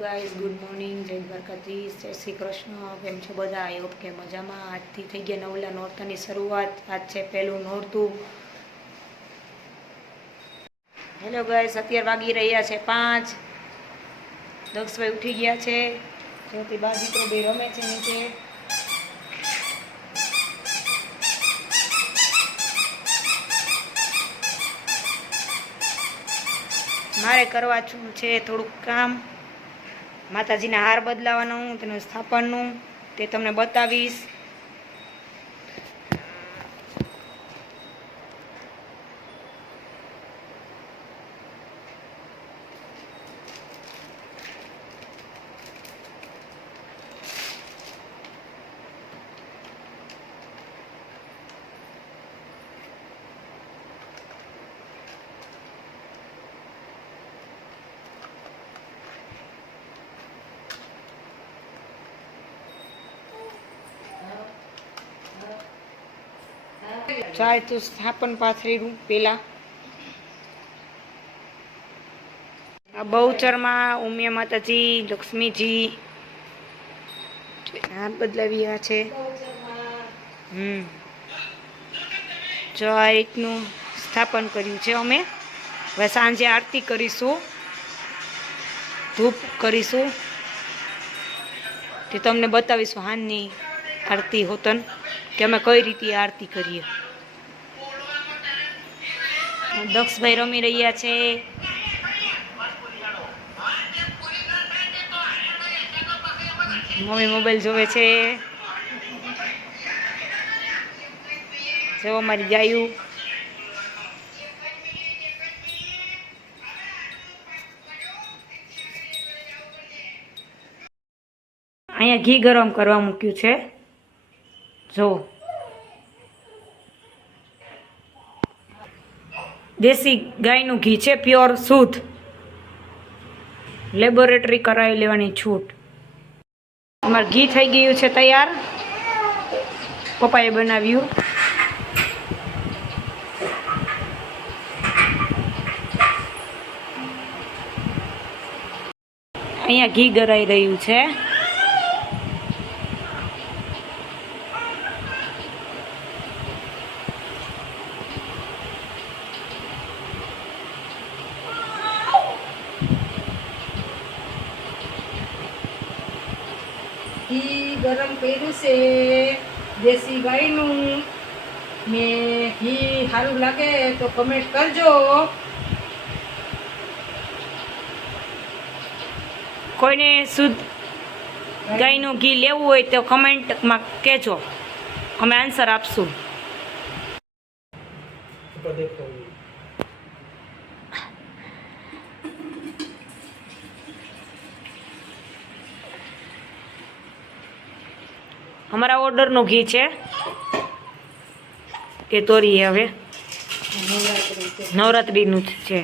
Guys good morning, જય દ્વારકાધીશ, જય શ્રી કૃષ્ણ. કેમ છો બધા? આઈ હોપ કે મજામાં. આજથી થઈ ગયા નવલા નોરતાની શરૂઆત. આજ છે પહેલું નોરતું. હેલો ગાઈઝ, અત્યારે વાગી રહ્યા છે 5. દક્ષભાઈ ઉઠી ગયા છે. જ્યોતિ બા દીકરો બે રમે છે નીચે. મારે કરવા છે થોડુંક કામ, માતાજીના હાર બદલાવાનું, તેનું સ્થાપનનું, તે તમને બતાવીશ. ચાય તો સ્થાપન પાથરેલું પેલા આ બહુચરમાં ઉમિયા માતાજી, લક્ષ્મીજી હાથ બદલાવ્યા છે. જો આ રીતનું સ્થાપન કર્યું છે અમે. હવે સાંજે આરતી કરીશું, ધૂપ કરીશું, તે તમને બતાવીશું હાનની આરતી હોતન કે અમે કઈ રીતે આરતી કરીએ. દક્ષભાઈ રમી રહ્યા છે. મમ્મી મોબાઈલ જોવે છે. જો અમારી ગાયું. અહીંયા ઘી ગરમ કરવા મૂક્યું છે. જો દેશી ગાયનું ઘી છે, પ્યોર શુદ્ધ, લેબોરેટરી કરાવી લેવાની છૂટ. અમારું ઘી થઈ ગયું છે તૈયાર. પપ્પાએ બનાવ્યું. અહીંયા ઘી ગરાઈ રહ્યું છે. ઘી ગરમ કર્યું છે દેશી ગાયનું ને. ઘી સારું લાગે તો કમેન્ટ કરજો. કોઈને શુદ્ધ ગાયનું ઘી લેવું હોય તો કમેન્ટમાં કહેજો, અમે આન્સર આપશું. અમારા ઓર્ડરનું ઘી છે તે તોરીએ. હવે નવરાત્રિનું છે.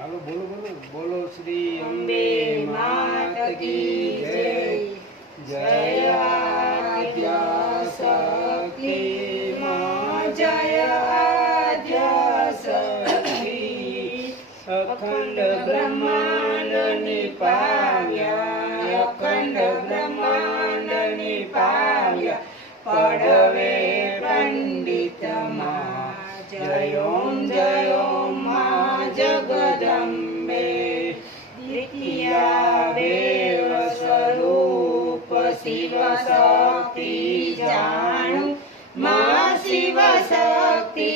હાલો બોલો બોલો બોલો શ્રી અંબે માત કી જય. જય આદ્યા શક્તિ માં, જય આદ્યા શક્તિ. અખંડ બ્રહ્માંડ નિપાવ્યા, અખંડ બ્રહ્માંડ નિપાવ્યા. પડવે પંડિત માં, જય ઓમ માં જગદંબે. દ્વિતીયા દેવ સ્વરૂપ શિવ શક્તિ જાણું, માં શિવ શક્તિ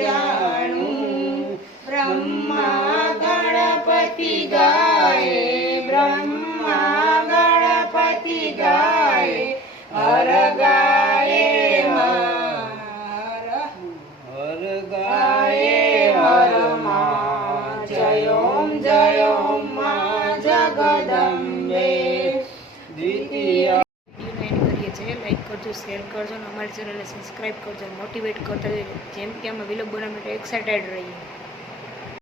જાણું. બ્રહ્મા ગણપતિ ગાય, બ્રહ્મા ગણપતિ ગાય. હર ગાય હર ગાય હર માં. જય ઓમ મા જગદંબે દ્વિતીય વિડીયોને એન્ડ કરીએ છીએ. લાઈક કરજો, શેર કરજો અને અમારી ચેનલને સબસ્ક્રાઈબ કરજો. મોટિવેટ કરતા જજો જેમ કે અમે વિલોગ બનાવવા માટે એક્સાઇટેડ રહીએ.